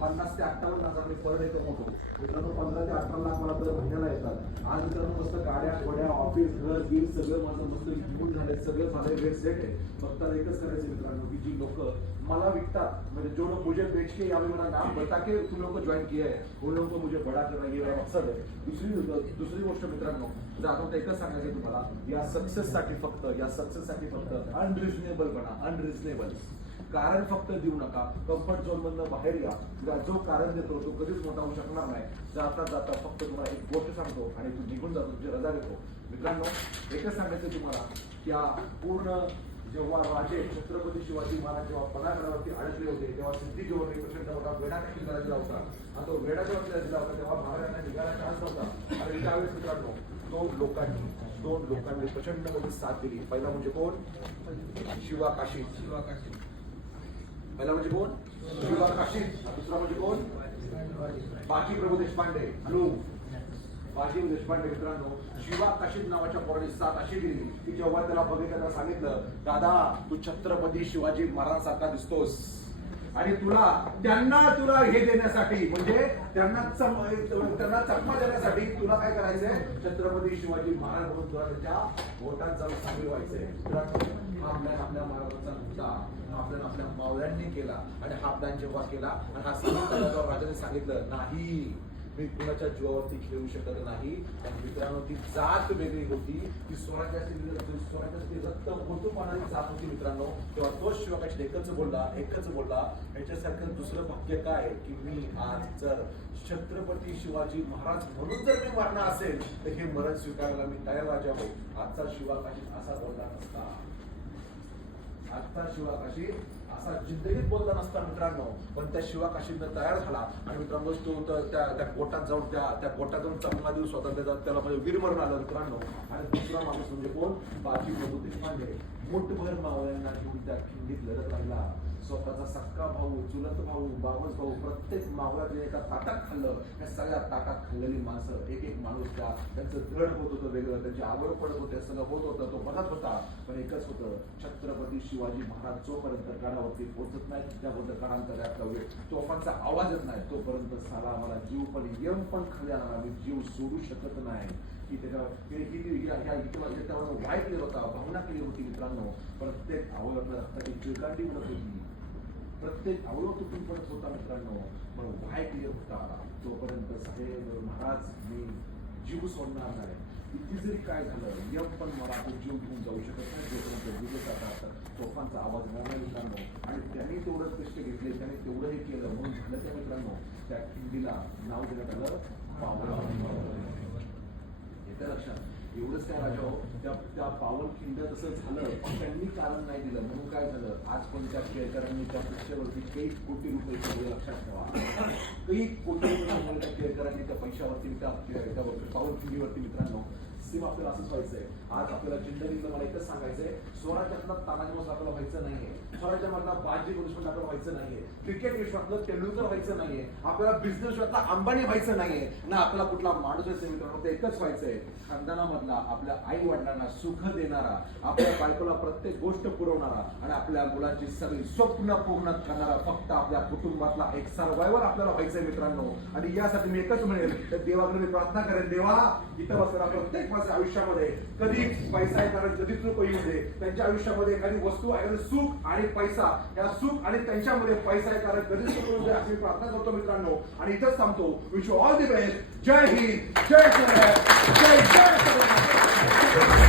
पन्नास ते अठ्ठावन्न हजार मी पर डे कमवतो मित्रांनो पंधरा ते अठरा लाख मला दर महिन्याला येतात. आज मित्रांनो मस्त गाड्या घोड्या ऑफिस घर बिल सगळं माझं मस्त घेऊन झालंय. सगळं माझं वेळ सेट आहे. फक्त एकच करायचं मित्रांनो की जी लोक मला विकतात म्हणजे जो लोग मुझे बेच के या मेरा नाम बता के तुम लोग को ज्वाइन किया है. उन लोगों को मुझे बड़ा करना ये मेरा मकसद है. दुसरी दुसरी गोष्ट मित्रांनो म्हणजे जर आपण एकच सांगायचं तुम्हाला या सक्सेस साठी फक्त या सक्सेस साठी फक्त अनरिजनेबल बना अनरिजनेबल कारण फक्त देऊ नका. कम्फर्ट झोन मधनं बाहेर या. जो कारण देतो तो कधीच मोठा होऊ शकणार नाही. जाता जाता फक्त तुम्हाला एक गोष्ट सांगतो आणि तू निघून जातो तुझी रजा घेतो. मित्रांनो एकच सांगायचं तुम्हाला त्या पूर्ण जेव्हा राजे छत्रपती शिवाजी महाराज जेव्हा पणागडावरती अडकले होते तेव्हा सिद्धी जेव्हा प्रचंड मोठा वेढा काही करायचा होता. आणि तो वेढा जेव्हा तिला दिला होता तेव्हा महाराजांना निघायला चान्स होता. आणि त्यावेळेस मित्रांनो दोन लोकांनी दोन लोकांनी प्रचंड मोठी साथ दिली. पहिला म्हणजे कोण? शिवा काशी शिवा काशी पहिला म्हणजे कोण? शिवा काशी दुसरा म्हणजे कोण? बाजी प्रभू देशपांडे. हॅलो. बाजी देशपांडे मित्रांनो शिवा काशीद नावाच्या पोराने साथ अशी दिली की जेव्हा त्याला बघितलं सांगितलं दादा तू छत्रपती शिवाजी महाराजांसारखा दिसतोस. आणि तुला त्यांना तुला हे देण्यासाठी म्हणजे त्यांना त्यांना चकमा देण्यासाठी तुला काय करायचंय? छत्रपती शिवाजी महाराज म्हणून तुला त्याच्या बोटात जाऊन सामील व्हायचंय. आपल्या आपल्या प्लॅन आपल्या मावळ्यांनी केला आणि हा प्लॅन जेव्हा केला आणि हा सांगितलं राजाने सांगितलं नाही मी कुणाच्या जीवावरती खेळू शकत नाही. आणि मित्रांनो ती जात वेगळी होती. ती स्वराज्याची स्वराज्याची रक्त पाहणारी जात होती मित्रांनो. तेव्हा तोच शिवकाशी एकच बोलला एकच बोलला याच्यासारखं दुसरं भाग्य काय की मी आज जर छत्रपती शिवाजी महाराज म्हणून जर मी मरणार असेल तर हे मरण स्वीकारायला मी तयार राजा आजचा शिवाकाशी असा बोलला नसता. आजचा शिवाकाशी असा जिंदगीत बोलला नसता मित्रांनो पण त्या शिवाकाशीनं तयार झाला. आणि मित्रांनो तो त्या त्या गोटात जाऊन त्या त्या गोटात जाऊन चांगला दिवस स्वतंत्र त्याला म्हणजे वीरमरण आलं मित्रांनो. आणि दुसरा माणूस म्हणजे कोण? बाजी प्रभू देशपांडे. मोठभर मावळ्यांना घेऊन त्या खिंडीत लढत राहिला स्वतःचा सक्का भाऊ चुलत भाऊ बावस भाऊ प्रत्येक मावळ्याने एका ताटात खाल्लं. या सगळ्या ताटात खाल्लेली माणसं एक एक माणूस त्या त्यांचं धड होत होतं वेगळं त्यांची आवड पडत होते सगळं होत होतं तो बघत होता. पण एकच होतं छत्रपती शिवाजी महाराज जोपर्यंत गडावरती पोहोचत नाही त्याबद्दल गडांतर आपला तोफांचा आवाज येत नाही तोपर्यंत साला मला जीव पण यम पण खाली आणणार मी जीव सोडू शकत नाही. की त्याच्या किती ह्या- त्याच्यावर होता भावना केली होती मित्रांनो. प्रत्येक आवड आपल्या रक्ताची चिळकांडी म्हणत होती. ते अवयव तुटून पडत होता मित्रांनो. पण वाय क्लिअर होता. तोपर्यंत साहेब महाराज मी जीव सोडणार नाही. किती जरी काय झालं यम पण मला तो जीव घेऊन जाऊ शकत नाही. जोपर्यंत जीव जातात तोफांचा आवाज मोठा मित्रांनो आणि त्यांनी तेवढं कष्ट घेतले त्याने तेवढं हे केलं. म्हणून झालं त्या मित्रांनो त्या खिंडीला नाव देण्यात आलं पावला. येत्या लक्षात. एवढंच काय राजा हो? त्या त्या पावन खिंड तसं झालं पण त्यांनी कारण नाही दिलं. म्हणून काय झालं? आज पण त्या केळकरांनी त्या पैशावरती काही कोटी रुपये सगळे लक्षात ठेवा. काही कोटी रुपये त्या केळकरांनी त्या पैशावरती त्या त्या- त्या पावन खिंडीवरती मित्रांनो. सेम आपल्याला असंच व्हायचंय आज आपल्याला जिंदगीतलं मला एकच सांगायचंय स्वराज्यातला तानाजी मोस आपल्याला व्हायचं नाहीये. स्वराज्यामधला बाजी देशमुख आपल्याला व्हायचं नाहीये. क्रिकेट विश्वातलं तेंडुलकर व्हायचं नाहीये. आपल्याला बिझनेस विश्वातला अंबानी व्हायचं नाहीये. ना आपल्याला कुठला माणूस असेल मित्रांनो ते एकच व्हायचंय. खानदानामधला आपल्या आई वडिलांना सुख देणारा आपल्या बायकोला प्रत्येक गोष्ट पुरवणारा आणि आपल्या मुलांची सगळी स्वप्न पूर्ण करणारा फक्त आपल्या कुटुंबातला एक सर्वायवर आपल्याला व्हायचंय मित्रांनो. आणि यासाठी मी एकच म्हणेल तर देवाकडे मी प्रार्थना करेन देवा इथं बसणारा प्रत्येक लोकांच्या आयुष्यामध्ये कधी पैसा येणार कधीच लोक येऊ दे त्यांच्या आयुष्यामध्ये एखादी वस्तू आहे सुख आणि पैसा या सुख आणि त्यांच्यामध्ये पैसा येणार कधीच येऊ दे असे प्रार्थना करतो मित्रांनो आणि इथंच सांगतो विश ऑल दी बेस्ट जय हिंद जय जय जय